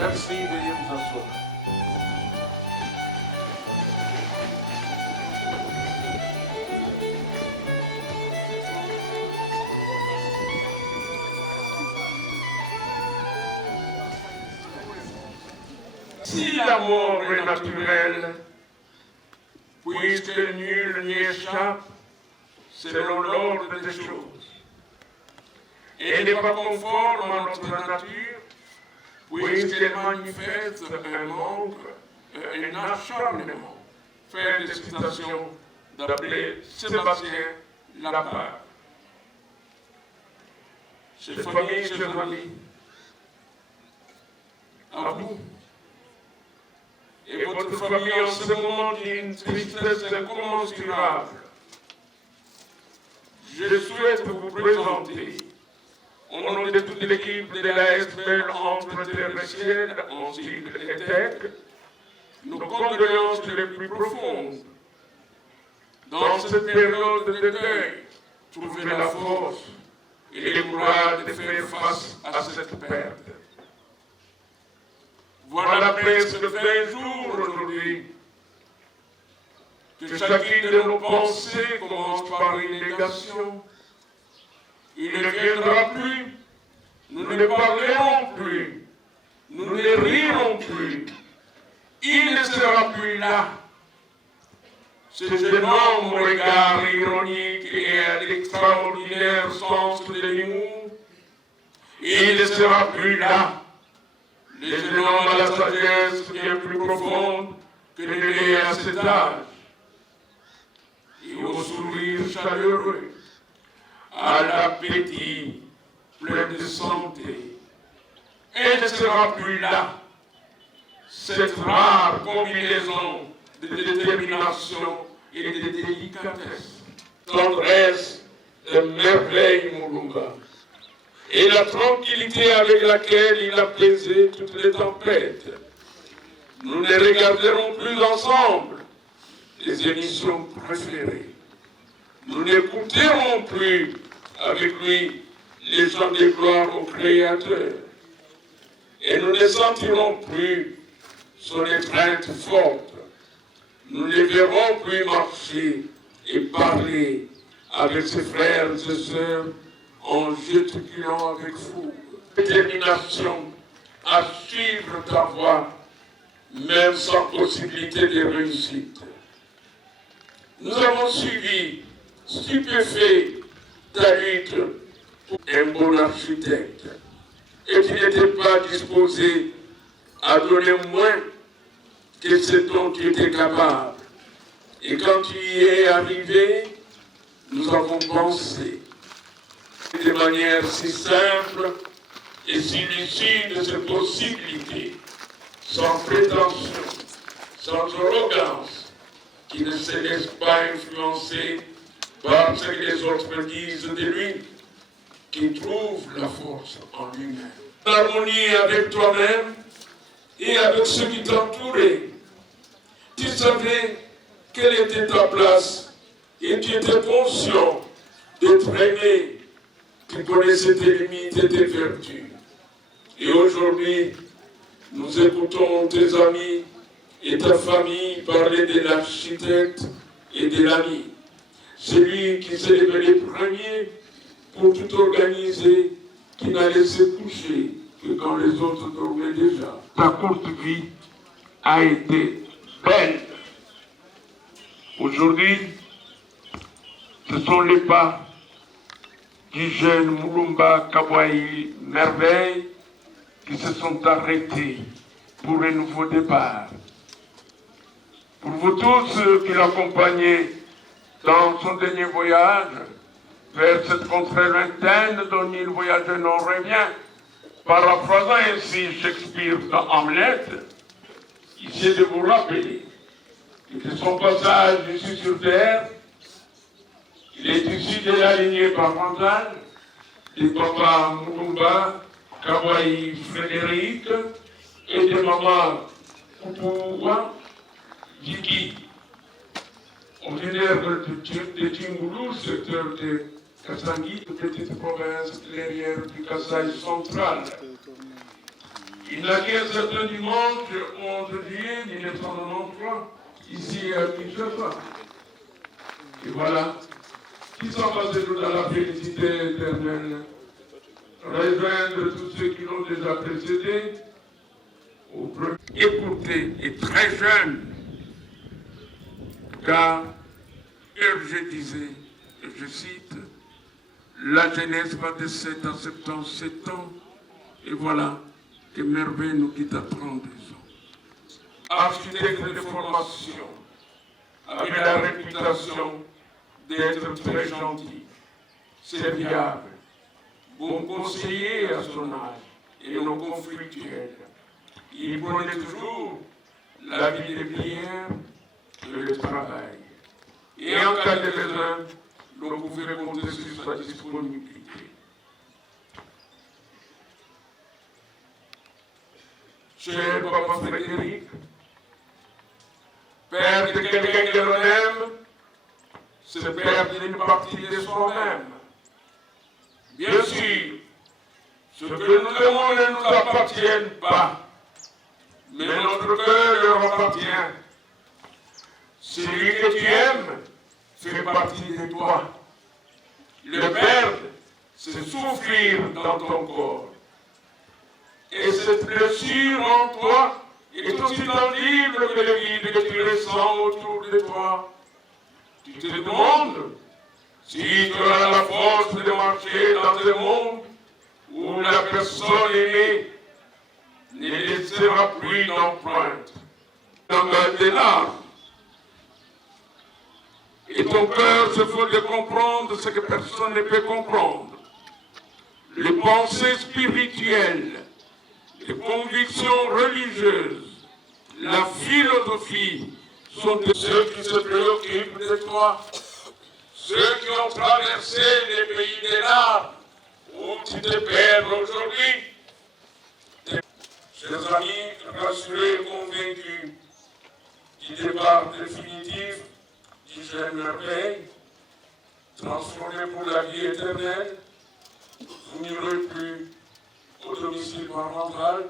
Merci, veuillez vous asseoir. Si la mort est naturelle, puisque nul n'y échappe, selon l'ordre des choses, et n'est pas conforme à notre nature, puisqu'elle manifeste un manque, un acharnement. Faire des citations d'appeler Sébastien Lapart. Chers familles, chers amis, à vous et votre famille en ce moment d'une tristesse incommensurable, je souhaite vous présenter, au nom de toute l'équipe de la SBL entre terre et ciel, en sigle ETEC, nos condoléances les plus profondes. Dans cette période de deuil, trouver la force et le courage de faire face à cette perte. Voilà presque 20 jours aujourd'hui que chacune de nos pensées commence par une négation. Il ne viendra plus, nous ne parlerons plus, nous ne rirons plus, il ne sera plus là. Ce jeune homme au regard ironique et à l'extraordinaire sens de l'humour, il ne sera plus là. Le jeune homme à la sagesse bien plus profonde que ne l'est à cet âge, et au sourire chaleureux, à l'appétit plein de santé. Elle ne sera plus là. Cette rare combinaison de détermination et de délicatesse, tendresse de merveille Mulumba, et la tranquillité avec laquelle il apaisait toutes les tempêtes. Nous ne regarderons plus ensemble les émissions préférées. Nous n'écouterons plus avec lui les chants de gloire au Créateur. Et nous ne sentirons plus son étreinte forte. Nous ne verrons plus marcher et parler avec ses frères et sœurs en gesticulant avec fougue. Détermination à suivre ta voie, même sans possibilité de réussite. Nous avons suivi, stupéfait, ta lutte pour un bon architecte. Et tu n'étais pas disposé à donner moins que ce dont tu étais capable. Et quand tu y es arrivé, nous avons pensé de manière si simple et si lucide de ces possibilités, sans prétention, sans arrogance, qui ne se laisse pas influencer par ce que les autres disent de lui, qui trouve la force en lui-même. L'harmonie avec toi-même et avec ceux qui t'entouraient. Tu savais quelle était ta place et tu étais conscient d'être aimé. Tu connaissais tes limites et tes vertus. Et aujourd'hui, nous écoutons tes amis et ta famille parler de l'architecte et de l'ami. Celui qui s'est levé les premiers pour tout organiser, qui n'a laissé coucher que quand les autres dormaient déjà. Ta courte vie a été belle. Aujourd'hui, ce sont les pas du jeune Mulumba Kabwayi Merveille qui se sont arrêtés pour un nouveau départ. Pour vous tous qui l'accompagnaient dans son dernier voyage vers cette contrée lointaine dont il voyageait non revient, paraphrasant ainsi Shakespeare dans Hamlet, il s'est de vous rappeler que de son passage ici sur terre, il est issu de la lignée parentale de papa Mulumba Kabwayi Frédéric et de maman Kupuwa Diki, originaire de Tingoulou, secteur de Kassangi, petite province clairière du Kasaï central. Il naquit un certain dimanche, 11 juillet 1993, ici à Kinshasa. Et voilà, qui sont passés dans la félicité éternelle, rejoindre tous ceux qui l'ont déjà précédé. Écoutez, et très jeune, car je disais, et je cite, la jeunesse va de 7 à 77 ans, et voilà que merveille nous quitte à 32 ans. Architecte de formation, avec la réputation d'être très gentil, serviable, bon conseiller à son âge et non conflictuel. Il prenait toujours la vie des prières et le travail. Et en cas de besoin, l'on pouvait compter sur sa disponibilité. Cher Papa Frédéric, père de quelqu'un que l'on aime, c'est perdre une partie de soi-même. Bien sûr, ce que nous aimons ne nous appartient pas, mais notre cœur leur appartient. Celui que tu aimes fait partie de toi. Le perdre, c'est souffrir dans ton corps. Et cette blessure en toi est aussi tangible que le vide que tu ressens autour de toi. Tu te demandes si tu auras la force de marcher dans un monde où la personne aimée ne laissera plus d'empreinte. T'engage des larmes. Et ton cœur se faut de comprendre ce que personne ne peut comprendre. Les pensées spirituelles, les convictions religieuses, la philosophie sont de ceux qui se préoccupent de toi, ceux qui ont traversé les pays des larmes où tu te perds aujourd'hui. Chers amis, rassurés et convaincus du départ définitif d'Hygiène Merveille, transformé pour la vie éternelle, vous n'irez plus au domicile parental.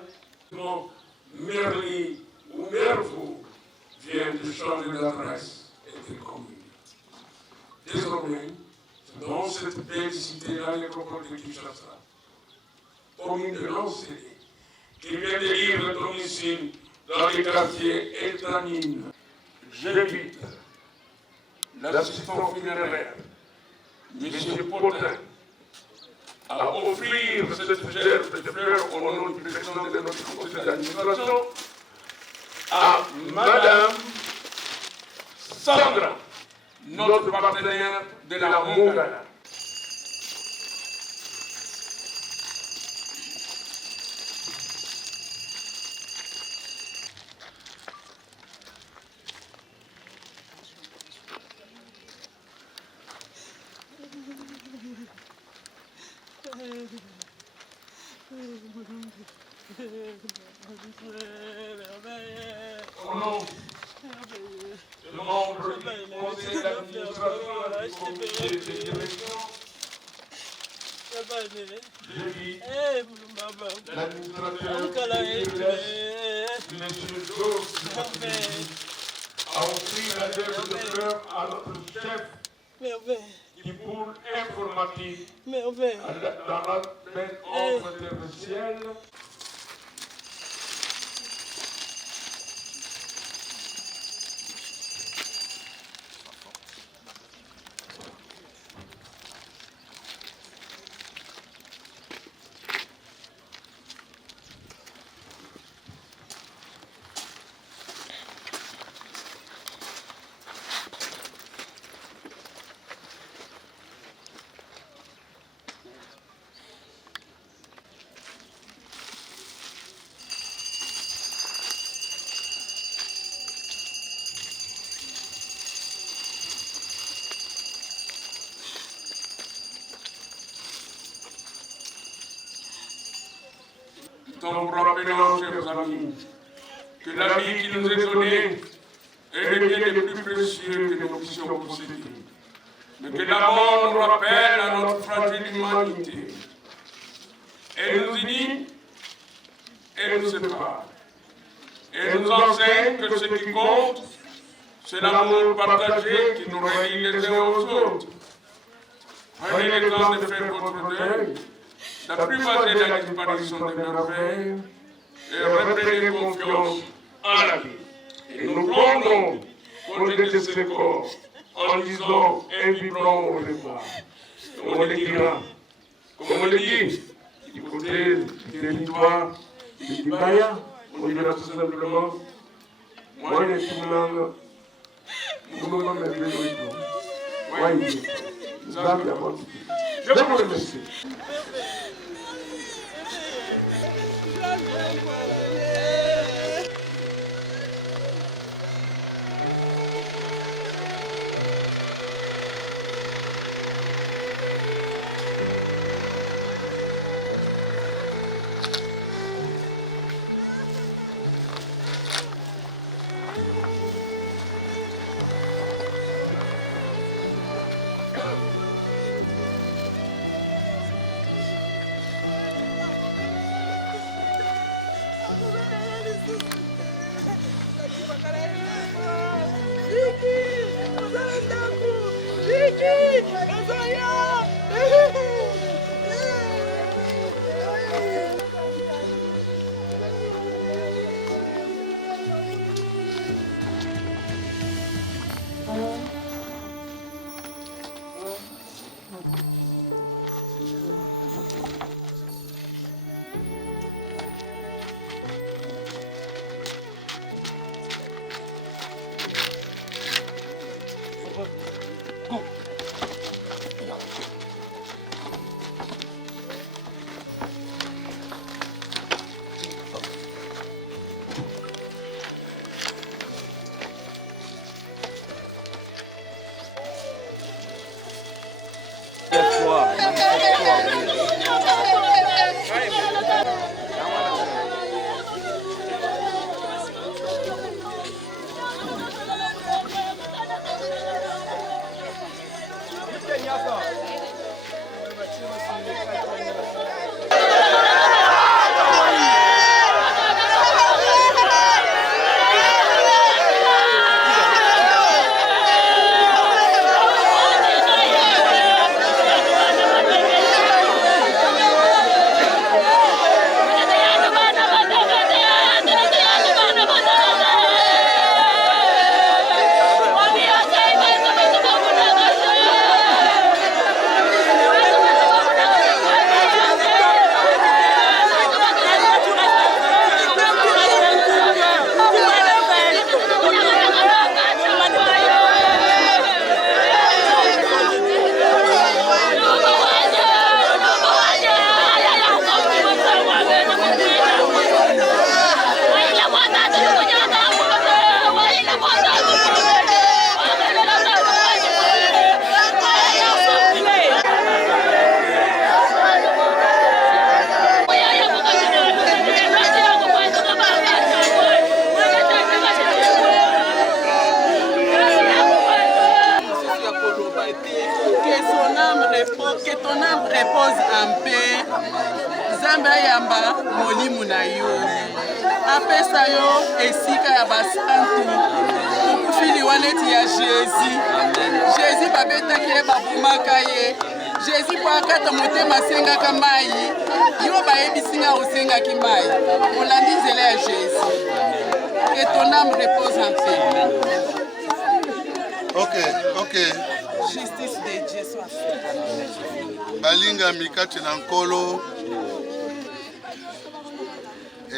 Non, Merli ou Mervaux vient de changer d'adresse et de commune. Désormais, dans cette belle cité, la nécropole de Kinshasa, commune de Lancélé, qui vient d'élire le domicile dans les quartiers Eltanine, j'invite l'assistant funéraire, M. Potin, à offrir cette gerbe de fleurs au nom du président de notre conseil d'administration à Madame Sandra, notre partenaire de la Mongala. Au nom des membres du conseil d'administration et du comité de direction, j'invite l'administrateur M. Georges à offrir la gerbe de fleurs à notre chef du pôle informatique dans la belle ordre terrestrielle. Nous vous rappelons, chers amis, que la vie qui nous est donnée est le bien le plus précieux que nous puissions posséder. Mais que la mort nous rappelle à notre fragile humanité. Elle nous unit et elle nous sépare. Elle nous enseigne que ce qui compte, c'est l'amour partagé qui nous réunit les uns aux autres. Prenez le temps de faire votre deuil, d'apprivoiser la disparition des merveilles et reprenez confiance en la vie. Et nous prendrons côté de ce corps en disant un vibrant au revoir. Comme on le dira, comme on le dit, du côté de l'histoire de Kibaya, on dira tout simplement, moi je suis là. Je vous remercie. Que ton âme repose en paix. Nzambe ayamba molimu na yo. Apesa yo esika ya basantu. Okufili waneti ya Jésus. Jésus babetaki ye babumaka ye. Jésus po akata motema asengaka mai. Yo bayebisi nga osengaki mai. Olandi nzela ya Jésus. Que ton âme repose en paix. Ok. Justice de Dieu soit faite. Balinga mikati na nkolo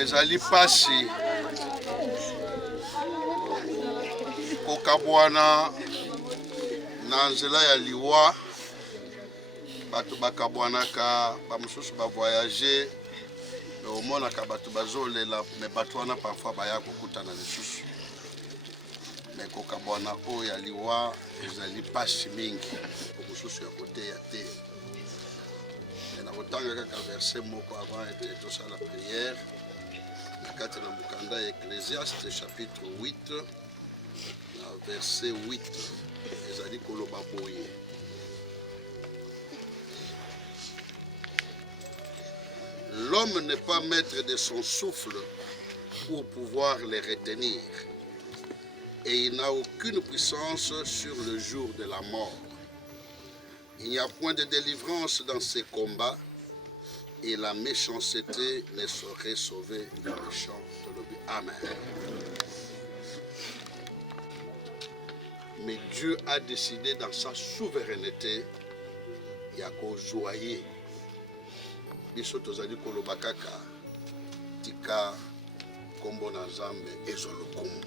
ezali pasi kokabwana na nzela ya liwa bato bakabwanaka bamosusu bavoyage me omonaka bato bazolela me bato wana parfois baya kokutana lisusu me kokabwana oyo ya liwa ezali pasi mingi mosusu ya koteya te. Nakotanga kaka verset moko avant ete tosala prière na kati na mokanda ya Ecclésiaste chapitre 8 na verset 8 ezali koloba boye: L'homme n'est pas maître de son souffle pour pouvoir les retenir. Et il n'a aucune puissance sur le jour de la mort. Il n'y a point de délivrance dans ces combats, et la méchanceté ne saurait sauver le méchant. Amen. Mais Dieu a décidé dans sa souveraineté, il y a qu'au joyer. Biso tozali koloba kaka tika kombo na Nzambe ezwa lokumu.